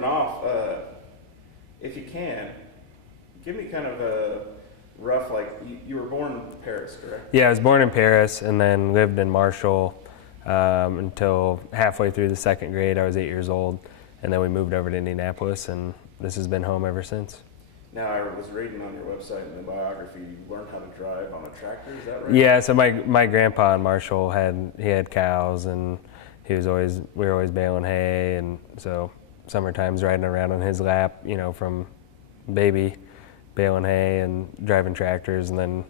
starting off, if you can, give me kind of a rough, like, you were born in Paris, correct? Yeah, I was born in Paris and then lived in Marshall until halfway through the second grade. I was 8 years old, and then we moved over to Indianapolis, and this has been home ever since. Now, I was reading on your website in the biography, you learned how to drive on a tractor, is that right? Yeah, so my grandpa in Marshall had cows, and we were always baling hay, and so summertimes riding around on his lap, you know, from baby, baling hay and driving tractors, and then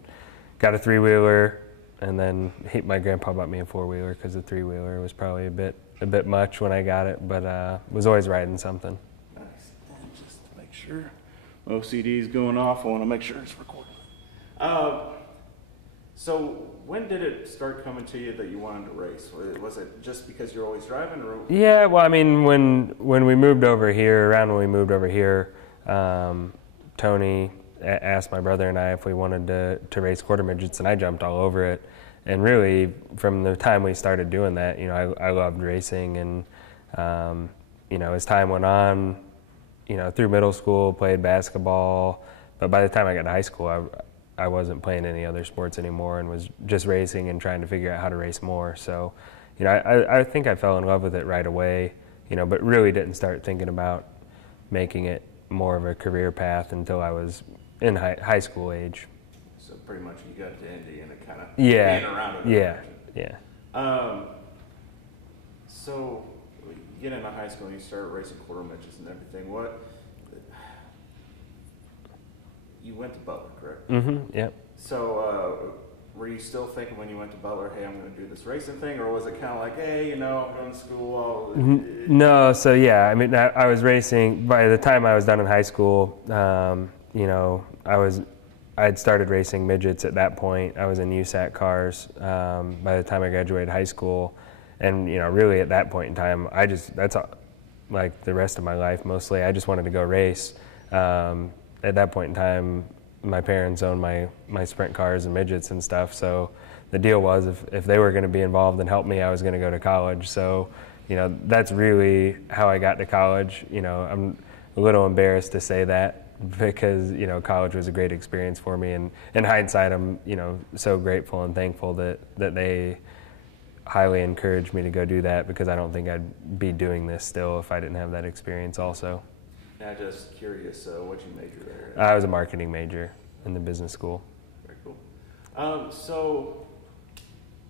got a three-wheeler, and then my grandpa bought me a four-wheeler because the three-wheeler was probably a bit much when I got it, but was always riding something. Nice. And just to make sure OCD's going off, I want to make sure it's recording. So when did it start coming to you that you wanted to race? Was it just because you're always driving? Or? Yeah, well, I mean, when we moved over here, Tony asked my brother and I if we wanted to race quarter midgets, and I jumped all over it. And really, from the time we started doing that, you know, I loved racing, and you know, as time went on, you know, through middle school, played basketball, but by the time I got to high school, I wasn't playing any other sports anymore and was just racing and trying to figure out how to race more. So, you know, I think I fell in love with it right away, you know, but really didn't start thinking about making it more of a career path until I was in high school age. So pretty much you got to Indy and it kind of being around it. Yeah. So you get into high school and you start racing quarter midgets and everything. You went to Butler, correct? Mm-hmm, yep. So were you still thinking when you went to Butler, hey, I'm going to do this racing thing? Or was it kind of like, hey, you know, I'm going to school? No, so yeah, I mean, I was racing. By the time I was done in high school, you know, I'd started racing midgets at that point. I was in USAC cars by the time I graduated high school. And, you know, really at that point in time, that's like the rest of my life mostly. I just wanted to go race. At that point in time, my parents owned my sprint cars and midgets and stuff. So the deal was if they were going to be involved and help me, I was going to go to college. So, you know, that's really how I got to college. You know, I'm a little embarrassed to say that because, you know, college was a great experience for me. And in hindsight, I'm, you know, so grateful and thankful that they highly encouraged me to go do that, because I don't think I'd be doing this still if I didn't have that experience also. Now, just curious, what'd you major there? I was a marketing major in the business school. Very cool. So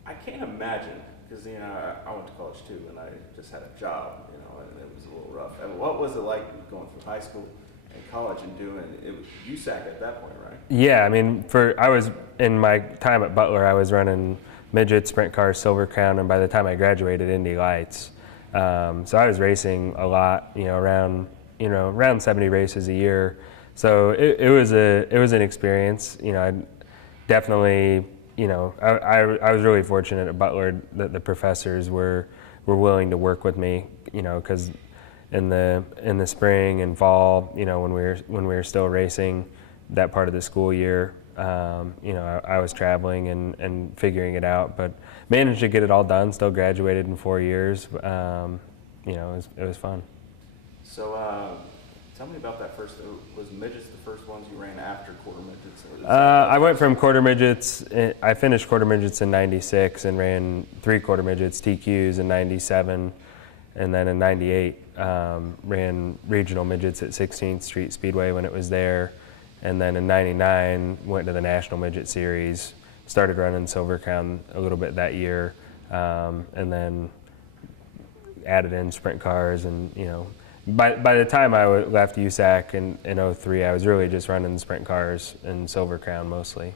I can't imagine, because, you know, I went to college too, and I just had a job, you know, and it was a little rough. And what was it like going through high school and college and doing it? Was USAC at that point, right? Yeah, I mean, I was in my time at Butler, I was running midget, sprint cars, Silver Crown, and by the time I graduated, Indy Lights. So I was racing a lot, you know, around 70 races a year. So it was an experience. You know, I definitely, you know, I was really fortunate at Butler that the professors were willing to work with me, you know, because in the spring and fall, you know, when we were still racing that part of the school year, you know, I was traveling and figuring it out, but managed to get it all done. Still graduated in 4 years. You know, it was fun. So tell me about that first. Was midgets the first ones you ran after quarter midgets? I went from quarter midgets. I finished quarter midgets in '96 and ran 3 quarter midgets TQs in '97, and then in '98 ran regional midgets at 16th Street Speedway when it was there. And then in '99, went to the National Midget Series, started running Silver Crown a little bit that year, and then added in sprint cars. And, you know, by the time I left USAC in '03, I was really just running sprint cars and Silver Crown mostly.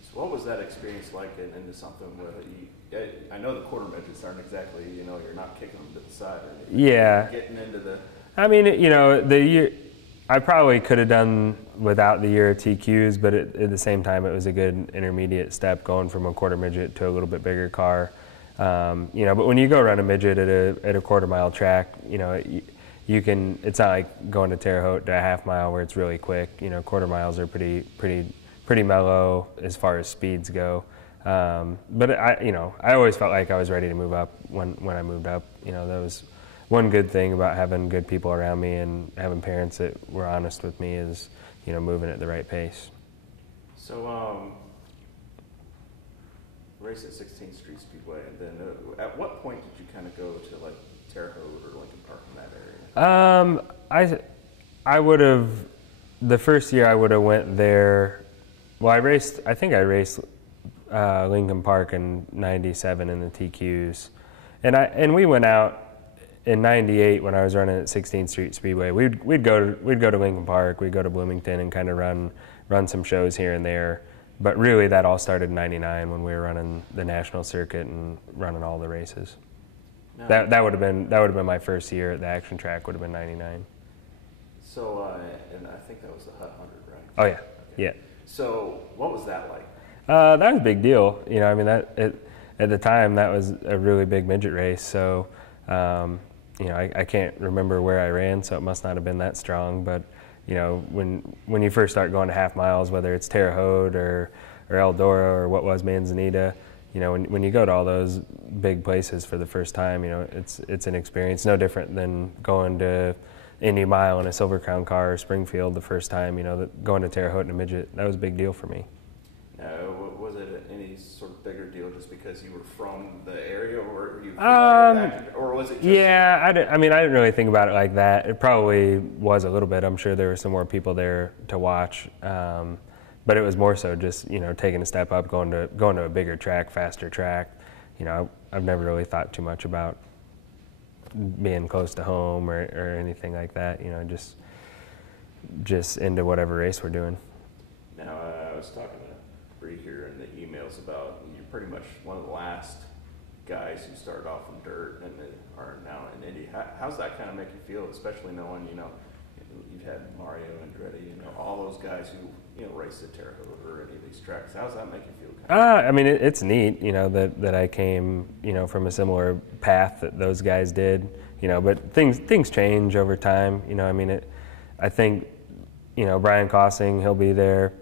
So what was that experience like into something where I know the quarter midgets aren't exactly, you know, you're not kicking them to the side or anything. Yeah. Getting into the... I mean, you know, the year... I probably could have done without the year of TQs, but at the same time, it was a good intermediate step going from a quarter midget to a little bit bigger car. You know, but when you go run a midget at a quarter mile track, you know, you can. It's not like going to Terre Haute to a half mile where it's really quick. You know, quarter miles are pretty mellow as far as speeds go. But I always felt like I was ready to move up when I moved up. You know, that was one good thing about having good people around me and having parents that were honest with me is, you know, moving at the right pace. So, race at 16th Street Speedway, and then at what point did you kind of go to like Terre Haute or Lincoln Park in that area? I would have, the first year I would have went there. Well, I think I raced Lincoln Park in '97 in the TQs, and we went out in '98 when I was running at 16th Street Speedway. We'd go to Lincoln Park, we'd go to Bloomington, and kind of run some shows here and there. But really, that all started in '99 when we were running the national circuit and running all the races. No. That would have been my first year at the action track. Would have been '99. So, and I think that was the Hut 100, right? Oh yeah, okay. Yeah. So, what was that like? That was a big deal. You know, I mean, at the time that was a really big midget race. So, you know, I can't remember where I ran, so it must not have been that strong. But you know, when you first start going to half miles, whether it's Terre Haute or Eldora or what was Manzanita, you know, when you go to all those big places for the first time, you know, it's an experience no different than going to Indy Mile in a Silver Crown car or Springfield the first time. You know, going to Terre Haute in a midget, that was a big deal for me. Was it any sort of bigger deal just because you were from the area, or or was it just... Yeah, I didn't really think about it like that. It probably was a little bit. I'm sure there were some more people there to watch, but it was more so just, you know, taking a step up, going to a bigger track, faster track. You know, I've never really thought too much about being close to home or anything like that. You know, just into whatever race we're doing. Now, I was talking to Bree here in the emails about you're pretty much one of the last guys who started off from dirt and are now in Indy. How's that kind of make you feel, especially knowing, you know, you've had Mario Andretti, you know, all those guys who, you know, raced at Terre Haute or any of these tracks. How's that make you feel? I mean, it's neat, you know, that I came, you know, from a similar path that those guys did, you know, but things change over time. You know, I mean, I think, you know, Brian Cossing, he'll be there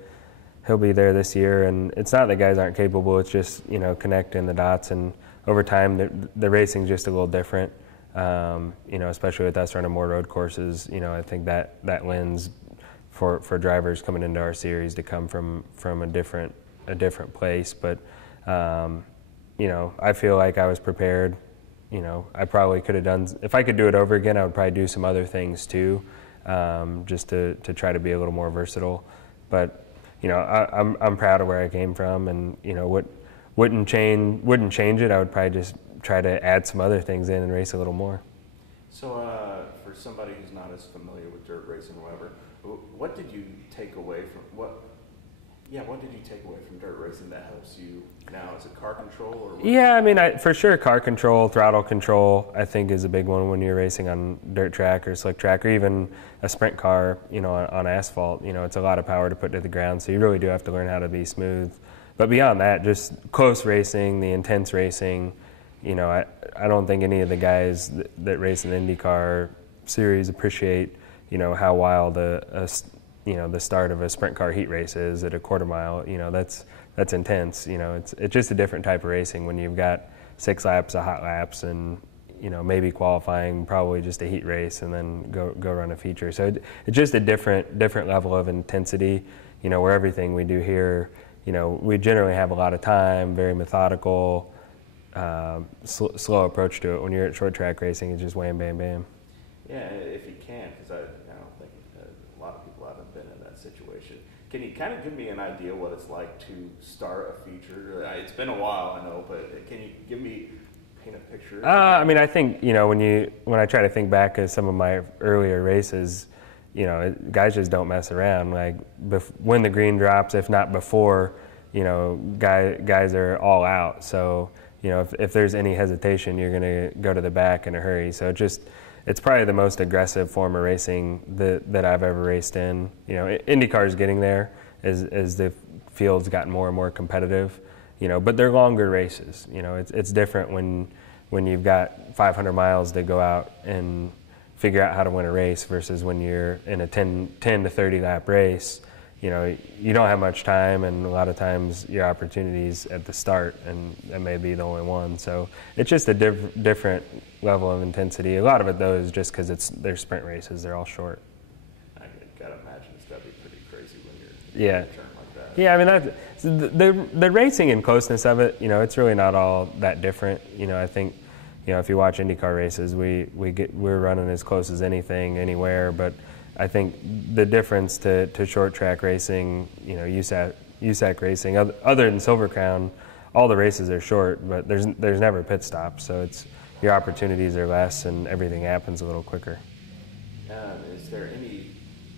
this year, and it's not that guys aren't capable, it's just, you know, connecting the dots, and over time the racing's just a little different, you know, especially with us running more road courses. You know, I think that lends for drivers coming into our series to come from a different place, but you know, I feel like I was prepared. You know, I probably could have done, if I could do it over again, I would probably do some other things too, just to try to be a little more versatile. But you know, I'm proud of where I came from, and you know, wouldn't change it. I would probably just try to add some other things in and race a little more. So, for somebody who's not as familiar with dirt racing or whatever, what did you take away from dirt racing that helps you now? Is it car control or what? Yeah, I mean, for sure, car control, throttle control, I think is a big one when you're racing on dirt track or slick track, or even a sprint car, you know, on asphalt. You know, it's a lot of power to put to the ground, so you really do have to learn how to be smooth. But beyond that, just close racing, the intense racing, you know, I don't think any of the guys that race in the IndyCar series appreciate, you know, how wild you know, the start of a sprint car heat race is at a quarter mile. You know, that's intense. You know, it's just a different type of racing when you've got 6 laps of hot laps and, you know, maybe qualifying, probably just a heat race, and then go run a feature. So it's just a different level of intensity. You know, where everything we do here, you know, we generally have a lot of time, very methodical, slow approach to it. When you're at short track racing, it's just wham, bam, bam. Yeah, if you can, because I don't think a lot of people haven't been in that situation. Can you kind of give me an idea what it's like to start a feature? It's been a while, I know, but can you paint a picture? I mean, I think, you know, when I try to think back to some of my earlier races, you know, guys just don't mess around. Like when the green drops, if not before, you know, guys are all out. So, you know, if there's any hesitation, you're going to go to the back in a hurry. So it's probably the most aggressive form of racing that I've ever raced in. You know, IndyCar is getting there as the field's gotten more and more competitive. You know, but they're longer races. You know, it's different when you've got 500 miles to go out and figure out how to win a race versus when you're in a 10 to 30 lap race. you don't have much time, and a lot of times your opportunities at the start, and that may be the only one. So it's just a different level of intensity. A lot of it though is just because they're sprint races; they're all short. I gotta imagine it's gotta be pretty crazy when you're Yeah. in a turn like that. Yeah, I mean the racing and closeness of it. It's really not all that different. I think if you watch IndyCar races, we're running as close as anything anywhere, but I think the difference to short track racing, USAC racing, other than Silver Crown, all the races are short, but there's never pit stops, so your opportunities are less and everything happens a little quicker. Is there any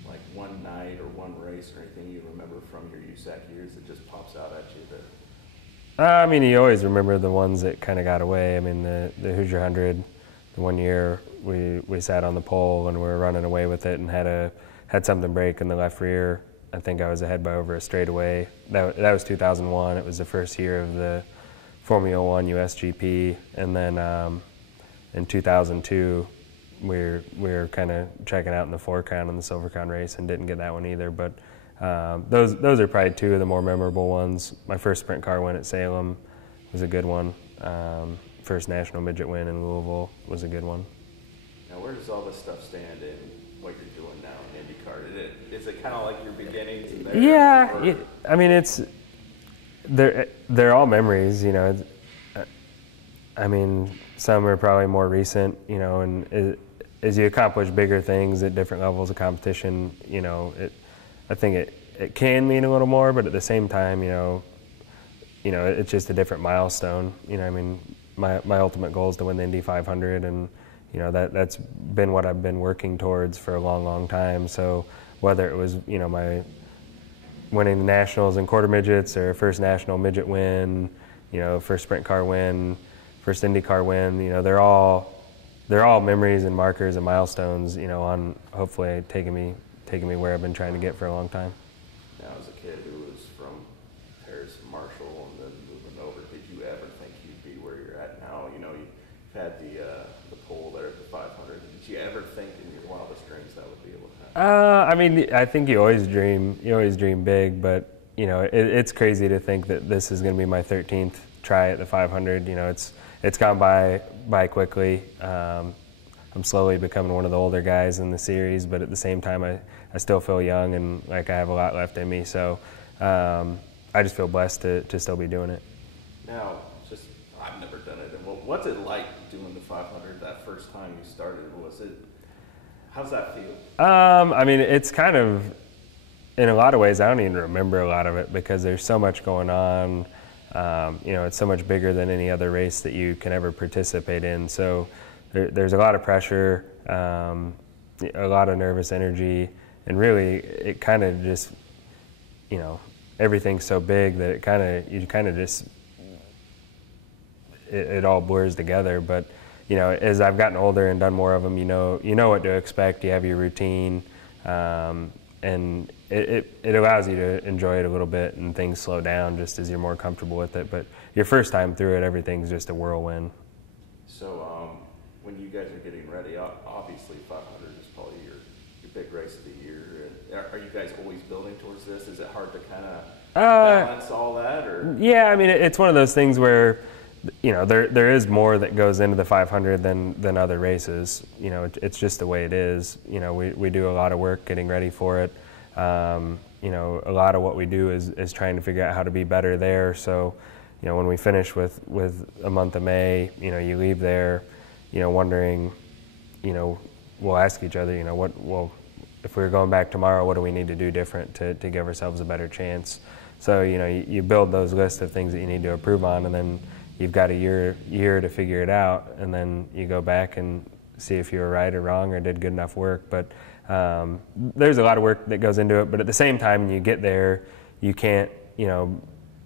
like one night or one race or anything you remember from your USAC years that just pops out at you that? I mean, you always remember the ones that kind of got away. I mean, the Hoosier 100, the one year we sat on the pole and we were running away with it and had something break in the left rear. I think I was ahead by over a straightaway. That was 2001. It was the first year of the Formula One USGP, and then in 2002 we were kind of checking out in the 4 Crown and the Silver Crown race and didn't get that one either. But those are probably two of the more memorable ones. My first sprint car win at Salem was a good one. First national midget win in Louisville was a good one. Now, where does all this stuff stand in what you're doing now in IndyCar? Is it kind of like your beginnings in there? Yeah, I mean they're all memories. I mean, some are probably more recent. And as you accomplish bigger things at different levels of competition, I think it can mean a little more, but at the same time, it's just a different milestone. I mean, my ultimate goal is to win the Indy 500, and that's been what I've been working towards for a long, long time. So whether it was my winning the nationals in quarter midgets or first national midget win, first sprint car win, first IndyCar win, they're all memories and markers and milestones. On hopefully taking me where I've been trying to get for a long time. Now, as a kid who was from Paris, Marshall, and then moving over, did you ever think you'd be where you're at now? You've had the pole there at the 500. Did you ever think in your wildest dreams that would be able to happen? I mean, I think you always dream big, but it's crazy to think that this is going to be my 13th try at the 500. It's gone by quickly. I'm slowly becoming one of the older guys in the series, but at the same time, I still feel young and like I have a lot left in me. So I just feel blessed to still be doing it. Now, I've never done it. What's it like doing the 500 that first time you started? How's that feel? I mean, it's kind of, in a lot of ways, I don't even remember a lot of it because there's so much going on. It's so much bigger than any other race that you can ever participate in. So there's a lot of pressure, a lot of nervous energy, and really it kind of just, everything's so big that it all blurs together. But as I've gotten older and done more of them, you know what to expect. You have your routine, and it allows you to enjoy it a little bit, and things slow down just as you're more comfortable with it. But your first time through it, everything's just a whirlwind. So when you guys are getting ready, obviously 500 is probably your big race of the year. Are you guys always building towards this? Is it hard to kind of balance all that? Or? Yeah, I mean, it's one of those things where there is more that goes into the 500 than other races. It's just the way it is. We do a lot of work getting ready for it. A lot of what we do is trying to figure out how to be better there. So, when we finish with a month of May, you leave there, wondering, we'll ask each other, if we were going back tomorrow, what do we need to do different to give ourselves a better chance? So, you build those lists of things that you need to improve on, and then you've got a year to figure it out, and then you go back and see if you were right or wrong or did good enough work. But there's a lot of work that goes into it, but at the same time, when you get there, you can't,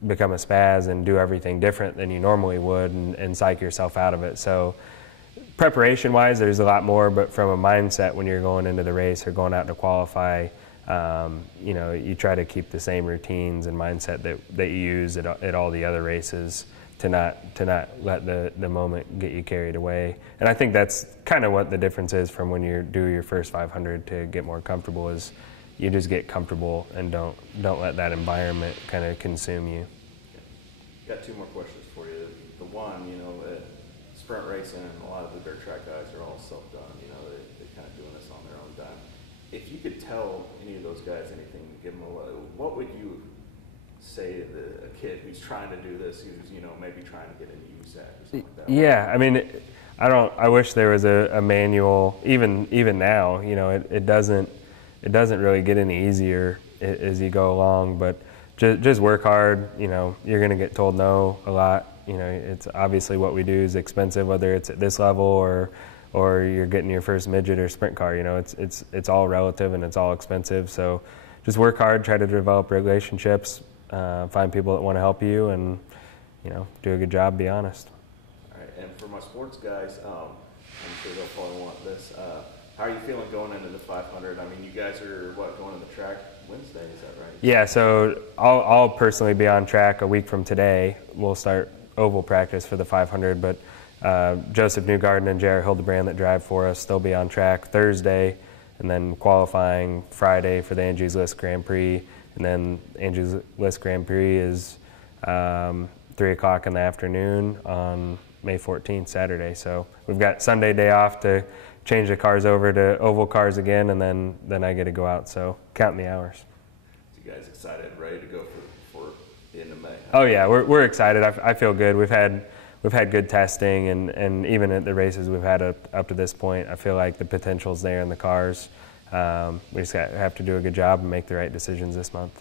become a spaz and do everything different than you normally would and psych yourself out of it. So preparation-wise, there's a lot more, but from a mindset when you're going into the race or going out to qualify, you try to keep the same routines and mindset that you use at all the other races to not let the moment get you carried away. And I think that's kind of what the difference is from when you do your first 500 to get more comfortable is, you just get comfortable and don't let that environment kind of consume you. Got two more questions for you. The one, you know, sprint racing and a lot of the dirt track guys are all self-done. You know, they're kind of doing this on their own dime. If you could tell any of those guys anything, give them what would you say to a kid who's trying to do this, who's, you know, maybe trying to get into USAC or something like that? Yeah, I mean, I wish there was a manual. Even now, you know, it doesn't really get any easier as you go along. But just work hard. You know, you're gonna get told no a lot. You know, it's obviously what we do is expensive, whether it's at this level or you're getting your first midget or sprint car. You know, it's all relative and it's all expensive. So just work hard, try to develop relationships, find people that want to help you, and, you know, do a good job. Be honest. All right, and for my sports guys, I'm sure they'll probably want this. How are you feeling going into the 500? I mean, you guys are going to the track Wednesday, is that right? Yeah, so I'll personally be on track a week from today. We'll start oval practice for the 500, but Joseph Newgarden and J.R. Hildebrand that drive for us, they'll be on track Thursday, and then qualifying Friday for the Angie's List Grand Prix, and then Angie's List Grand Prix is 3 o'clock in the afternoon on May 14th, Saturday. So we've got Sunday day off to change the cars over to oval cars again, and then I get to go out. So counting the hours. So you guys excited, ready to go for the end of May? Oh yeah, we're excited. I feel good. We've had good testing, and even at the races we've had up to this point, I feel like the potential's there in the cars. We just have to do a good job and make the right decisions this month.